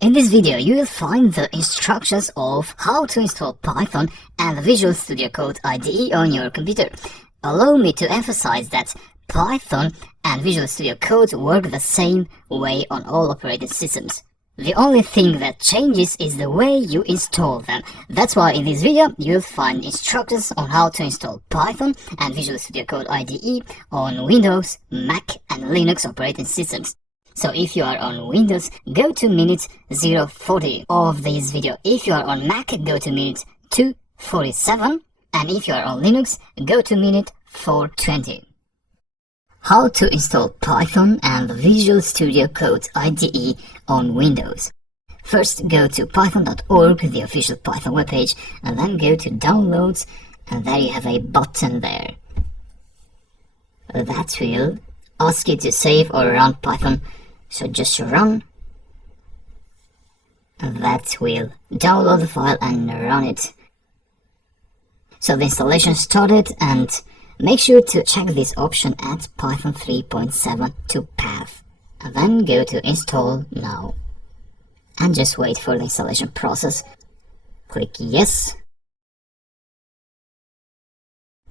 In this video, you will find the instructions of how to install Python and Visual Studio Code IDE on your computer. Allow me to emphasize that Python and Visual Studio Code work the same way on all operating systems. The only thing that changes is the way you install them. That's why in this video, you'll find instructions on how to install Python and Visual Studio Code IDE on Windows, Mac and Linux operating systems. So if you are on Windows, go to minute 040 of this video. If you are on Mac, go to minute 247. And if you are on Linux, go to minute 420. How to install Python and Visual Studio Code IDE on Windows. First, go to python.org, the official Python webpage, and then go to Downloads, and there you have a button there. That will ask you to save or run Python. So just run, and that will download the file and run it. So the installation started, and make sure to check this option at Python 3.7 to path. And then go to install now. And just wait for the installation process. Click yes.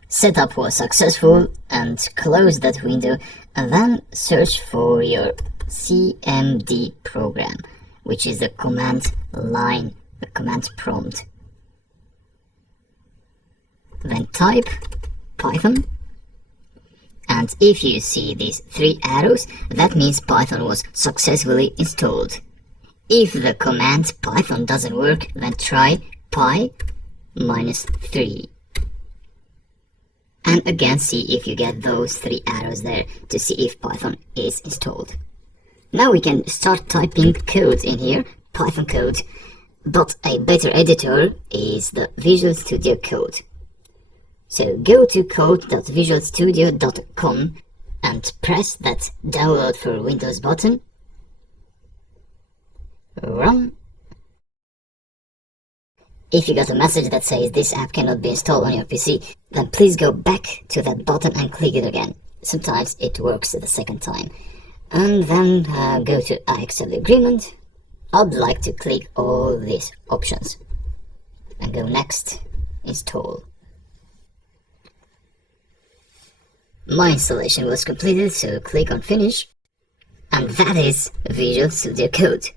Setup was successful, and close that window, and then search for your CMD program, which is the command line, the command prompt. Then type Python, and if you see these three arrows, that means Python was successfully installed. If the command Python doesn't work, then try py-3. And again, see if you get those three arrows there to see if Python is installed. Now we can start typing code in here, Python code, but a better editor is the Visual Studio Code. So go to code.visualstudio.com and press that download for Windows button. Run. If you got a message that says this app cannot be installed on your PC, then please go back to that button and click it again. Sometimes it works the second time. And then go to I accept the agreement. I'd like to click all these options. And go next, install. My installation was completed, so click on finish. And that is Visual Studio Code.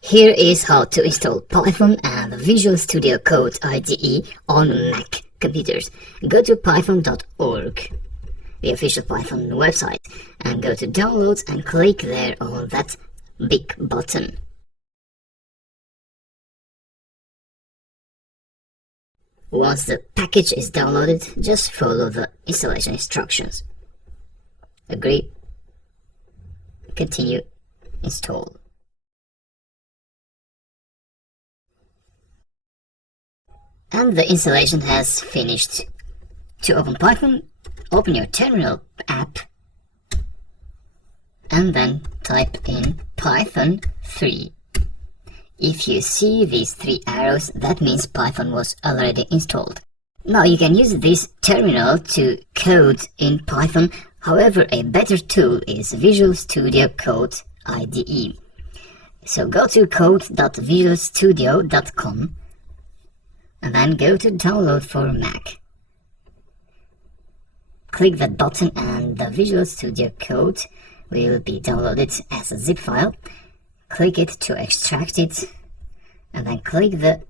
Here is how to install Python and Visual Studio Code IDE on Mac computers. Go to python.org, the official Python website, and go to Downloads and click there on that big button. Once the package is downloaded, just follow the installation instructions. Agree, continue, install. And the installation has finished. To open Python, open your terminal app and then type in Python 3. If you see these three arrows, that means Python was already installed. Now you can use this terminal to code in Python. However, a better tool is Visual Studio Code IDE. So go to code.visualstudio.com and then go to download for Mac. Click that button and the Visual Studio Code will be downloaded as a zip file. Click it to extract it, and then click the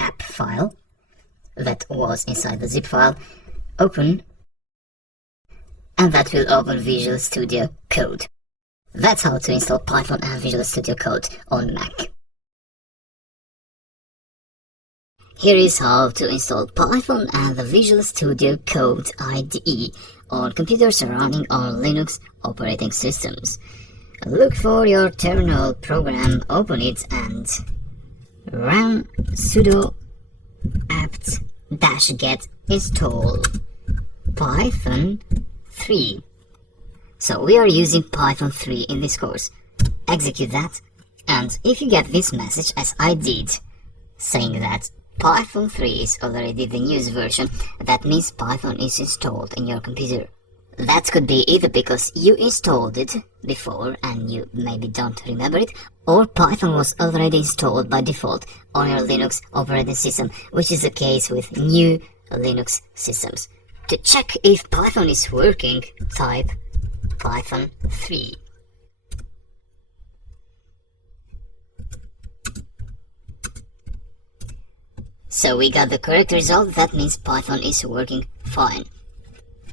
.app file that was inside the zip file. Open, and that will open Visual Studio Code. That's how to install Python and Visual Studio Code on Mac. Here is how to install Python and the Visual Studio Code IDE on computers running on Linux operating systems. Look for your terminal program, open it, and run sudo apt-get install Python 3. So we are using Python 3 in this course. Execute that, and if you get this message as I did, saying that Python 3 is already the newest version, that means Python is installed in your computer. That could be either because you installed it before and you maybe don't remember it, or Python was already installed by default on your Linux operating system, which is the case with new Linux systems. To check if Python is working, type Python 3. So we got the correct result. That means Python is working fine.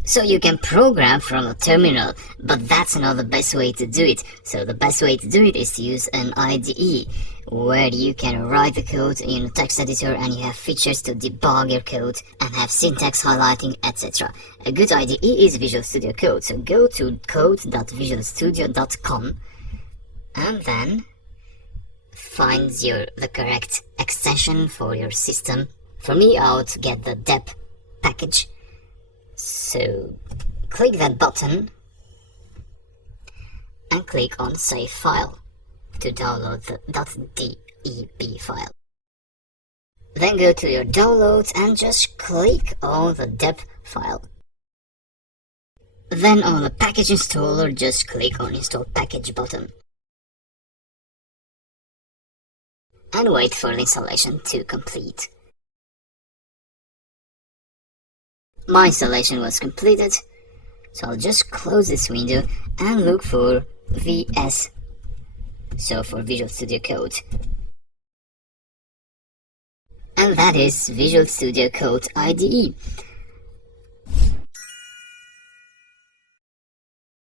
So you can program from a terminal, but that's not the best way to do it. So the best way to do it is to use an IDE, where you can write the code in a text editor and you have features to debug your code and have syntax highlighting, etc. A good IDE is Visual Studio Code. So go to code.visualstudio.com and then find the correct extension for your system. For me, I would get the dep package. So click that button and click on Save File to download the .deb file. Then go to your downloads and just click on the dep file. Then on the package installer, just click on Install Package button. And wait for the installation to complete. My installation was completed, so I'll just close this window and look for VS, so for Visual Studio Code. And that is Visual Studio Code IDE.